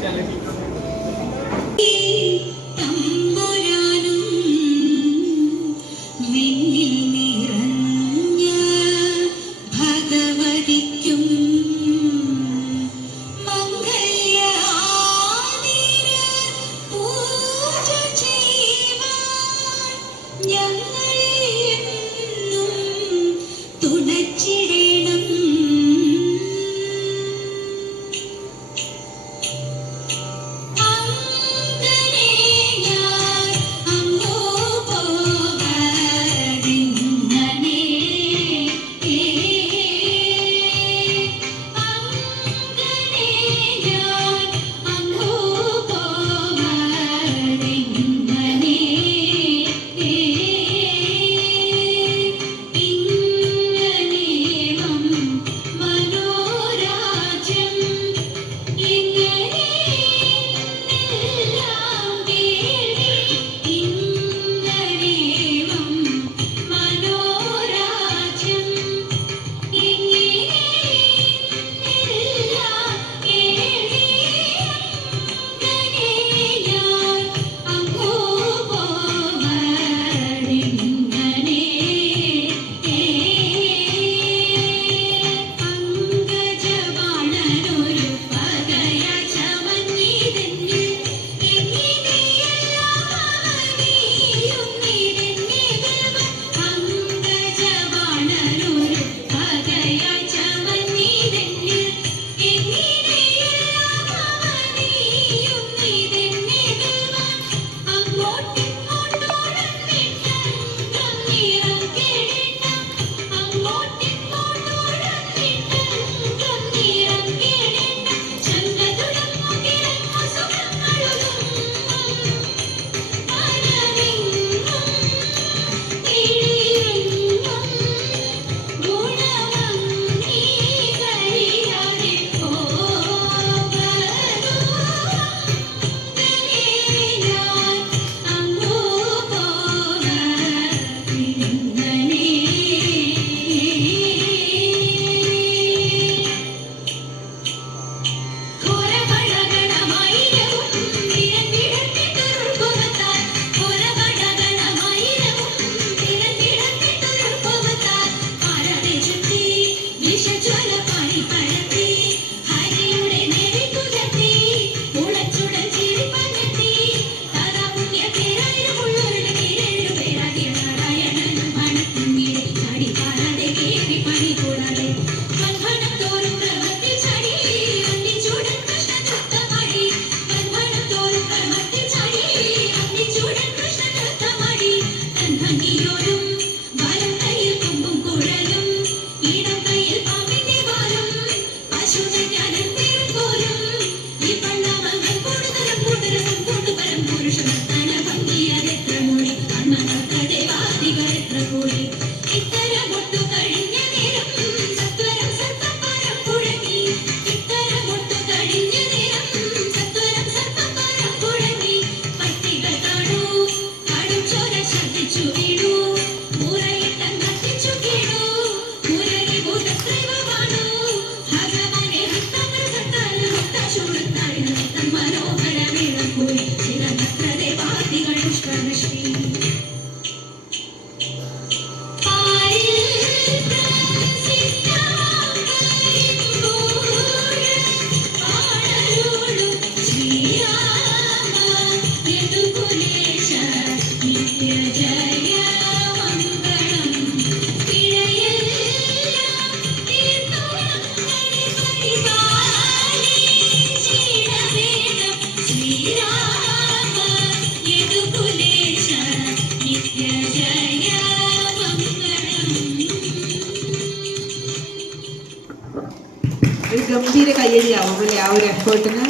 চ্যানেলটি you. Krishna Shri ഗംഭീര കയ്യടിയാവും അല്ലേ? ആ ഒരു എഫേർട്ടിന്